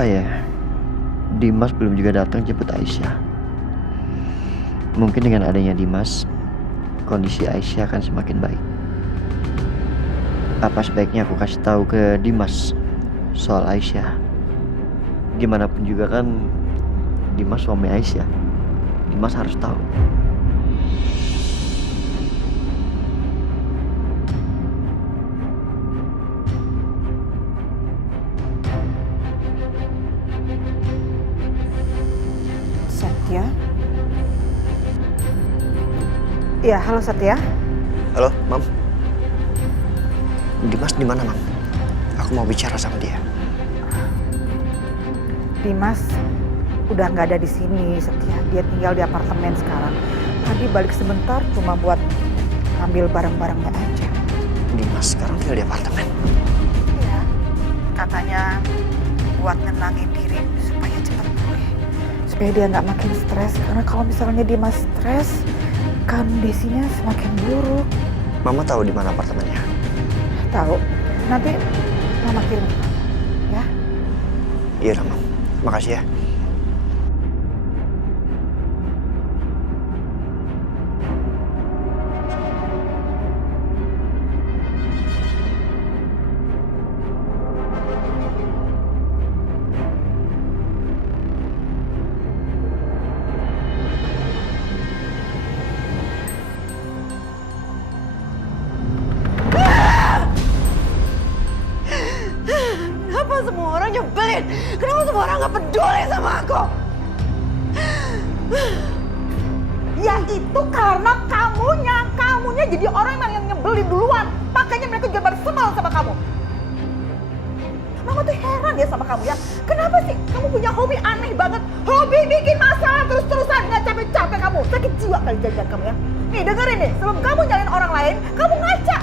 Kenapa ya Dimas belum juga datang jemput Aisyah? Mungkin dengan adanya Dimas, kondisi Aisyah akan semakin baik. Apa sebaiknya aku kasih tahu ke Dimas soal Aisyah? Gimana pun juga kan Dimas suami Aisyah. Dimas harus tahu. Satya? Ya, halo Satya. Halo, Mam. Dimas di mana, Mam? Aku mau bicara sama dia. Dimas udah nggak ada di sini, Satya. Dia tinggal di apartemen sekarang. Tadi balik sebentar cuma buat ambil barang-barangnya aja. Dimas sekarang tinggal di apartemen. Iya, katanya buat nenangin diri supaya cepat pulih. Supaya dia nggak makin stres. Karena kalau misalnya Dimas stres, kondisinya semakin buruk. Mama tahu di mana apartemennya? Tahu? Nanti Mama kirim ke kamu, ya? Iya, Mam. Makasih ya. Kenapa semua orang nyebelin? Kenapa semua orang gak peduli sama aku? Ya itu karena kamunya jadi orang yang nyebelin duluan. Makanya mereka juga pada sebel sama kamu. Mama tuh heran ya sama kamu ya. Kenapa sih kamu punya hobi aneh banget? Hobi bikin masalah terus-terusan, nggak capek-capek kamu. Sakit jiwa kali jajan kamu ya. Nih dengerin nih, sebelum kamu nyalain orang lain, kamu ngaca.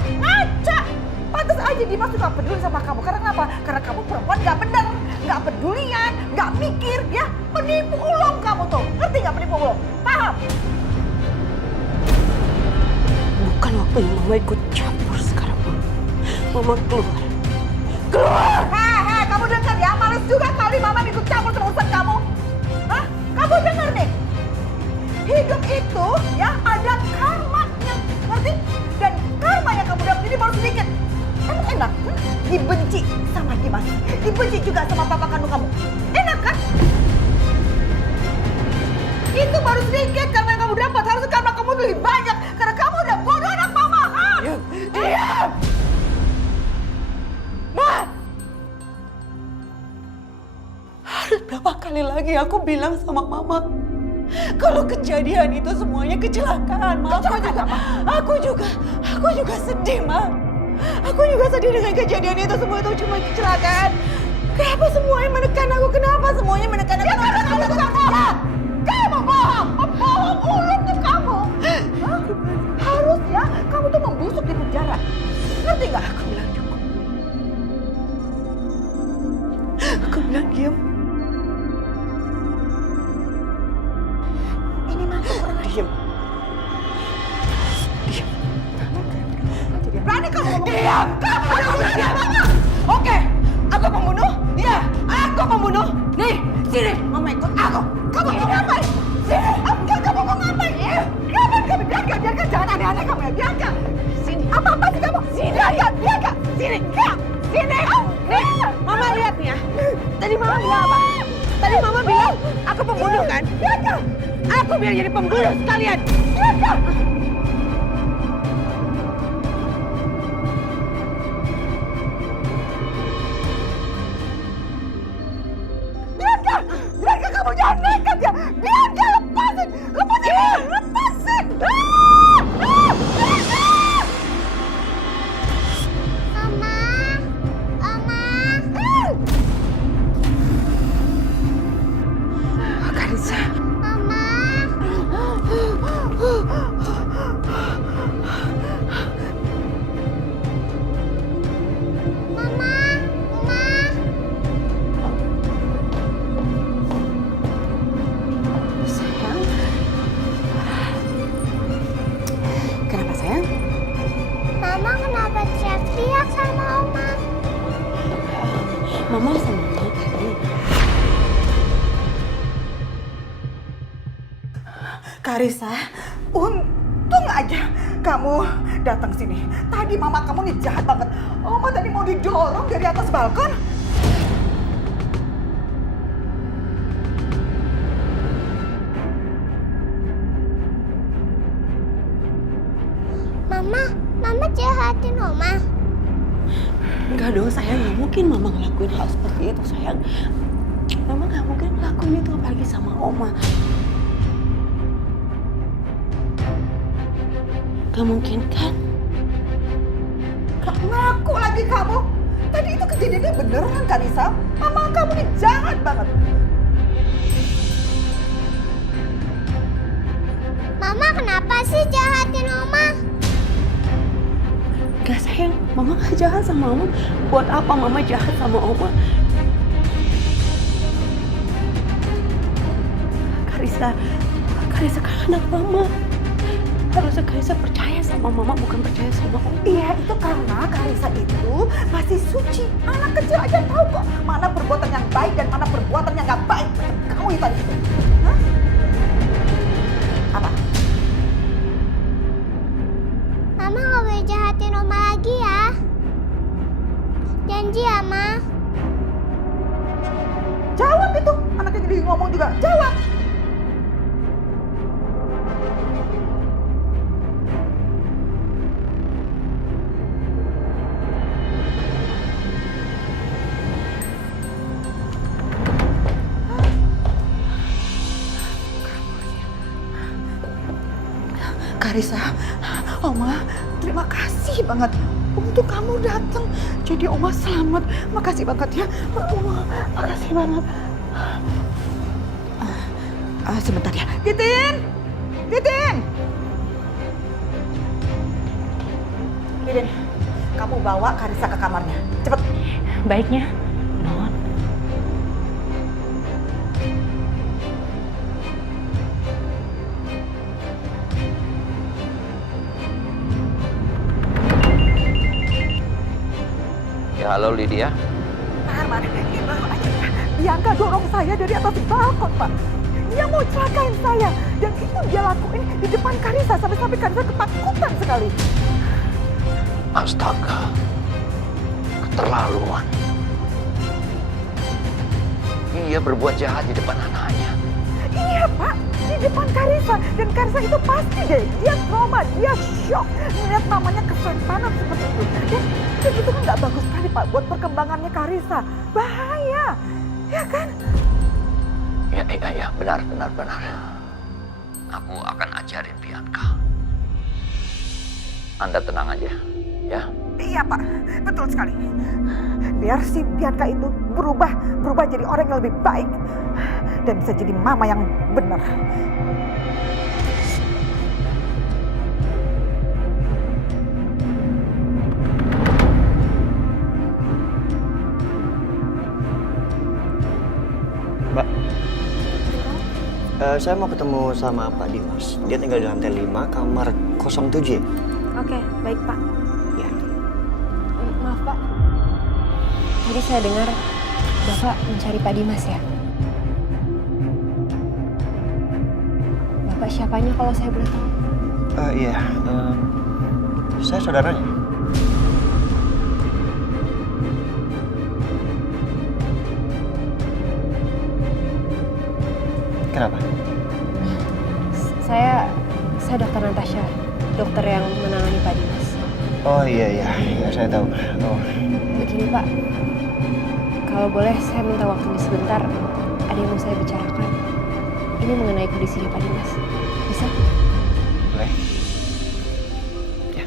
Pantas aja Dimas tuh gak peduli sama kamu. Karena kenapa? Karena kamu perempuan gak bener, gak pedulian, gak mikir ya. Penipu ulung kamu tuh. Ngerti gak penipu ulung? Paham? Bukan waktunya Mama ikut campur sekarang. Mama keluar. Keluar! Hei, kamu denger ya. Males juga kali Mama ikut campur sama urusan kamu. Hah? Kamu denger nih. Hidup itu ya ada karmanya. Ngerti? Dan karma yang kamu dapat ini baru sedikit. Emang enak? Dibenci sama Dimas. Dibenci juga sama papa kandung kamu. Enak kan? Itu baru sedikit karena yang kamu dapat. Harusnya karma kamu lebih banyak. Karena kamu udah bodoh anak mama. Diam! Ma! Harus berapa kali lagi aku bilang sama Mama kalau kejadian itu semuanya kecelakaan, Ma. Aku juga sedih, Ma. Aku juga sedih dengan kejadian itu. Semua itu cuma kecelakaan. Kenapa semuanya menekan aku? Kenapa semuanya menekan aku? Ya karena kamu tukang bohong. Kamu bohong. Pembohong ulung tuh kamu. Hah? Harusnya kamu tuh membusuk di penjara. Ngerti nggak? Aku bilang cukup. Aku bilang diam. Ini mantu orang Diam. Diam. Jadi berani kamu ngomong. Diam! Aku bilang diam! Oke, aku pembunuh. Ya, aku pembunuh. Nih, sini. Mama ikut aku. Kamu mau ngapain? Sini. Enggak, kamu mau ngapain? Ngapain kamu? Biarkan. Jangan aneh-aneh kamu ya. Biarkan. Sini. Apa sih kamu? Sini. Biarkan. Sini. Enggak. Sini. Nih, Mama lihat nih ya. Tadi Mama bilang apa? Tadi Mama bilang aku pembunuh kan? Biarkan. Aku biar jadi pembunuh sekalian. Biarkan. Biarkan kamu jangan nekat ya. Biarkan, lepasin. Lepasin. Karissa. Karissa, untung aja kamu datang sini. Tadi mama kamu nih jahat banget. Oma tadi mau didorong dari atas balkon. Mama jahatin Oma. Enggak dong sayang, nggak mungkin mama ngelakuin hal seperti itu sayang. Mama nggak mungkin ngelakuin itu apalagi sama Oma. Gak mungkin kan? Gak ngaku lagi kamu. Tadi itu kejadiannya beneran Karissa. Mama kamu nih jahat banget. Mama kenapa sih jahatin Oma? Gak sayang, mama gak jahat sama Oma. Buat apa mama jahat sama Oma? Karissa kan anak mama. Harusnya Karissa percaya sama mama, bukan percaya sama Oma. Iya, itu karena Karissa itu masih suci. Anak kecil aja tahu kok mana perbuatan yang baik dan mana perbuatan yang gak baik. Macam kamu itu tadi itu. Hah? Apa? Mama gak boleh jahatin Oma lagi ya. Janji ya, Ma. Jawab itu. Anaknya jadi ngomong juga. Jawab. Karissa, Oma, terima kasih banget untuk kamu datang. Jadi Oma selamat. Makasih banget ya. Oma, makasih banget. Sebentar ya. Titin! Titin! Titin, kamu bawa Karissa ke kamarnya. Cepet. Baiknya, Non. Ya, halo Lydia. Pak Herman, ini baru aja ya. Bianca dorong saya dari atas balkon, Pak. Dia mau celakain saya. Dan itu dia lakuin di depan Karissa. Sampai-sampai Karissa ketakutan sekali. Astaga. Keterlaluan. Dia berbuat jahat di depan anaknya. Iya, Pak. Di depan Karissa. Dan Karissa itu pasti deh. Dia trauma, dia shock. Melihat mamanya kesompanan seperti itu. Dan itu kan nggak bagus sekali, Pak. Buat perkembangannya Karissa. Bahaya. Ya kan? Ya, benar. Aku akan ajarin Bianca. Anda tenang aja, ya. Iya, Pak. Betul sekali. Biar si Bianca itu berubah jadi orang yang lebih baik. Dan bisa jadi mama yang benar. Mbak, saya mau ketemu sama Pak Dimas. Dia tinggal di lantai 5, kamar 07 ya? Oke, baik Pak. Ya. Maaf Pak, tadi saya dengar Bapak mencari Pak Dimas ya? Bapak siapanya kalau saya boleh tahu? Iya, saya saudaranya. Kenapa? Saya dokter Natasha, dokter yang menangani Pak Dimas. Oh iya, saya tahu. Oh. Begini Pak, kalau boleh saya minta waktunya sebentar, ada yang mau saya bicarakan. Ini mengenai kondisinya Pak Dimas. Bisa? Boleh. Ya.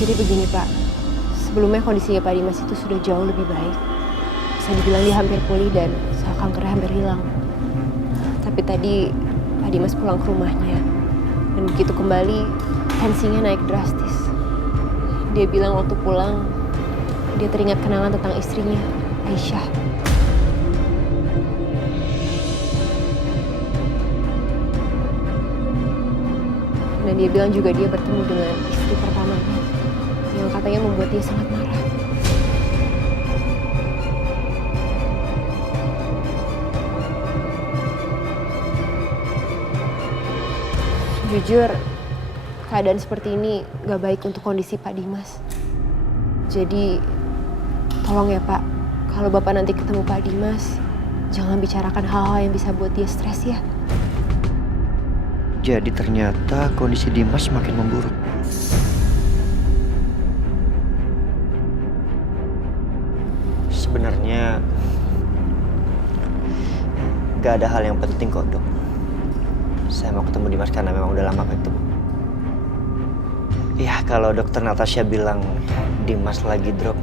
Jadi begini Pak, sebelumnya kondisinya Pak Dimas itu sudah jauh lebih baik. Bisa dibilang dia hampir pulih dan sel kankernya hampir hilang. Tapi tadi Pak Dimas pulang ke rumahnya. Dan begitu kembali, tensinya naik drastis. Dia bilang waktu pulang, dia teringat kenangan tentang istrinya, Aisyah. Dan dia bilang juga dia bertemu dengan istri pertamanya, yang katanya membuat dia sangat marah. Jujur, keadaan seperti ini gak baik untuk kondisi Pak Dimas. Jadi, tolong ya Pak, kalau Bapak nanti ketemu Pak Dimas, jangan bicarakan hal-hal yang bisa buat dia stres ya. Jadi ternyata kondisi Dimas makin memburuk. Sebenarnya gak ada hal yang penting kok, Dok. Saya mau ketemu Dimas karena memang udah lama ketemu. Ya, kalau Dokter Natasha bilang Dimas lagi drop,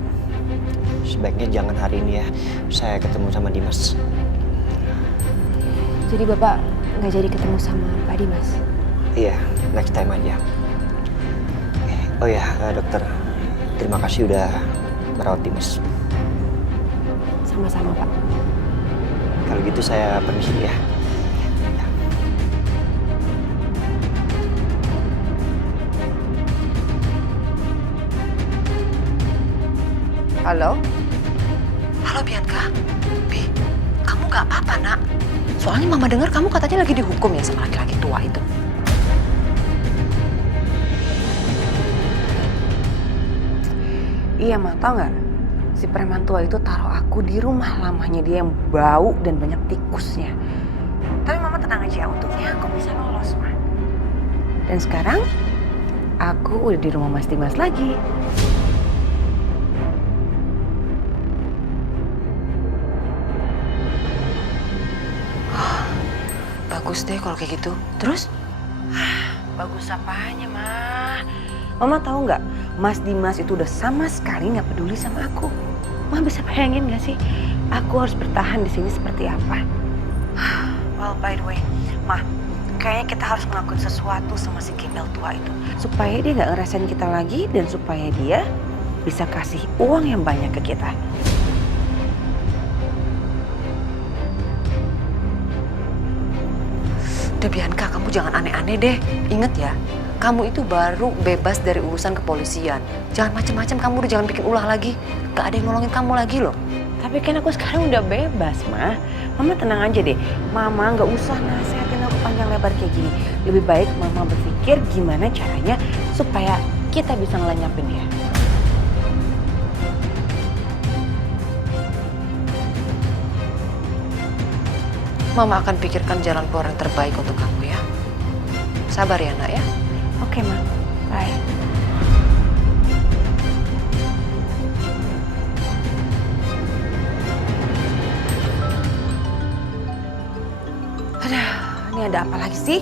sebaiknya jangan hari ini ya. Saya ketemu sama Dimas. Jadi Bapak nggak jadi ketemu sama Pak Dimas? Iya, next time aja. Oh ya, Dokter, terima kasih udah merawat Dimas. Sama-sama Pak. Kalau gitu saya permisi ya. Halo? Halo Bianca, Bi, kamu gak apa-apa nak? Soalnya mama dengar kamu katanya lagi dihukum ya sama laki-laki tua itu. Iya Ma, tau gak? Si preman tua itu taruh aku di rumah lamanya dia yang bau dan banyak tikusnya. Tapi Mama tenang aja, untungnya aku bisa lolos Ma. Dan sekarang aku udah di rumah Mas Dimas lagi. Bagus deh kalau kayak gitu. Terus? Bagus apanya, Ma? Mama tahu nggak, Mas Dimas itu udah sama sekali nggak peduli sama aku. Mama bisa bayangin nggak sih, aku harus bertahan di sini seperti apa? Well, by the way, Ma, kayaknya kita harus ngelakuin sesuatu sama si Gembel tua itu, supaya dia nggak ngerasain kita lagi dan supaya dia bisa kasih uang yang banyak ke kita. Udah Bianca, kamu jangan aneh-aneh deh. Ingat ya, kamu itu baru bebas dari urusan kepolisian. Jangan macam-macam, kamu udah jangan bikin ulah lagi. Gak ada yang nolongin kamu lagi loh. Tapi kan aku sekarang udah bebas, Ma. Mama tenang aja deh. Mama nggak usah nasihatin aku panjang lebar kayak gini. Lebih baik Mama berpikir gimana caranya supaya kita bisa ngelenyapin dia. Mama akan pikirkan jalan keluar yang terbaik untuk kamu ya. Sabar ya nak ya. Oke, Ma. Bye. Aduh, ini ada apa lagi sih?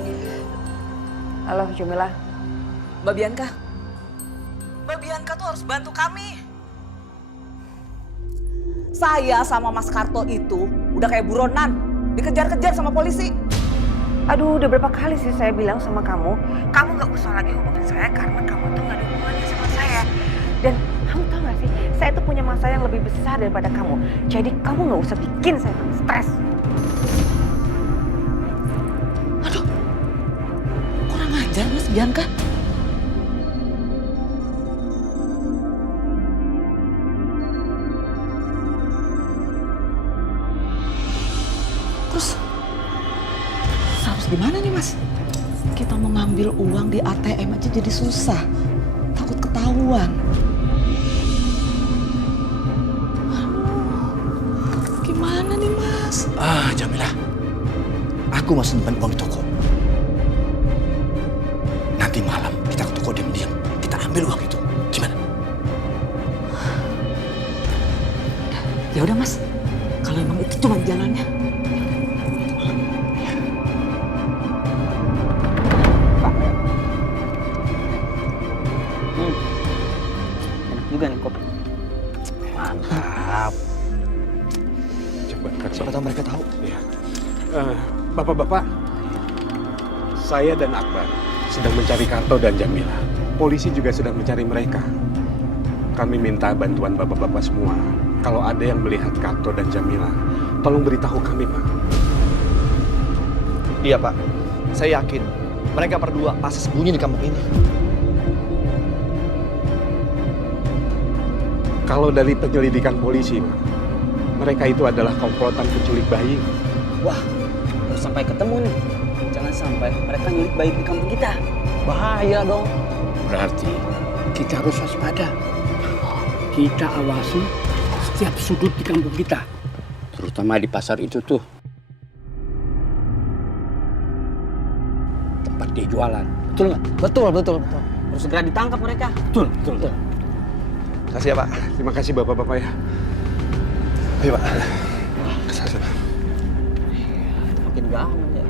Halo, Jamila. Mbak Bianca. Mbak Bianca tuh harus bantu kami. Saya sama Mas Karto itu udah kayak buronan. Dikejar-kejar sama polisi. Aduh, udah berapa kali sih saya bilang sama kamu nggak usah lagi hubungin saya karena kamu tuh nggak ada hubungannya sama saya. Dan kamu tahu nggak sih, saya tuh punya masalah yang lebih besar daripada kamu. Jadi kamu nggak usah bikin saya stres. Aduh, kurang ajar Mas Bianca. Terus harus gimana nih Mas? Kita mau ngambil uang di ATM aja jadi susah. Takut ketahuan. Aduh, gimana nih Mas? Jamilah, aku masih simpan uang di toko. Nanti malam kita ke toko diam-diam, kita ambil uang itu. Gimana? Ya udah Mas, kalau emang itu cuma jalannya. Enak juga nih kopi. Mantap. Coba Siapa tahu mereka tahu. Ya. Bapak-bapak, saya dan Akbar sedang mencari Karto dan Jamila. Polisi juga sedang mencari mereka. Kami minta bantuan bapak-bapak semua. Kalau ada yang melihat Karto dan Jamila, tolong beritahu kami, Pak. Iya Pak, saya yakin mereka berdua pasti sembunyi di kampung ini. Kalau dari penyelidikan polisi, Pak, mereka itu adalah komplotan penculik bayi. Wah, udah sampai ketemu nih. Jangan sampai mereka nyulik bayi di kampung kita. Bahaya dong. Berarti kita harus waspada. Kita awasi setiap sudut di kampung kita. Terutama di pasar itu tuh. Tempat dia jualan. Betul nggak? Betul. Harus segera ditangkap mereka. Betul. Terima kasih ya, Pak. Terima kasih bapak-bapak ya. Ayo, Pak. Kesana. Makin gak aman ya.